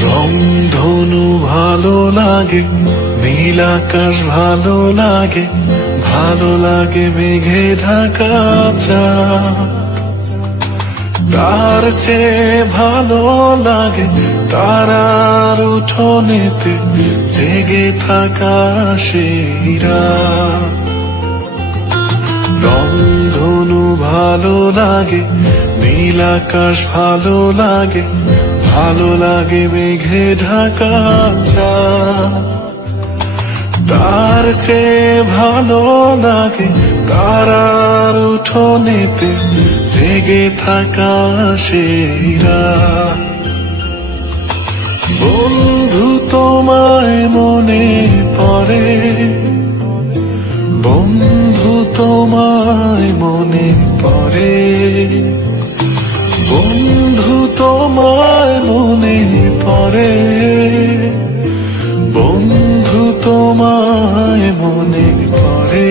রংধনু ভালো লাগে নীল আকাশ ভালো লাগে ভালো লাগে মেঘে ঢাকা চাঁদ। তার চেয়ে ভালো লাগে তারার উঠোনেতে জেগে থাকা সেরা রংধনু লাগে, নীল আকাশ ভালো লাগে ভালো লাগে মেঘে ঢাকা চাঁদ। তার চেয়ে ভালো লাগে তারার উঠোনেতে জেগে থাকা সেরা বন্ধু তোমায় মনে পড়ে বন্ধু তোমায় মনে পড়ে বন্ধু তোমায় মনে পড়ে।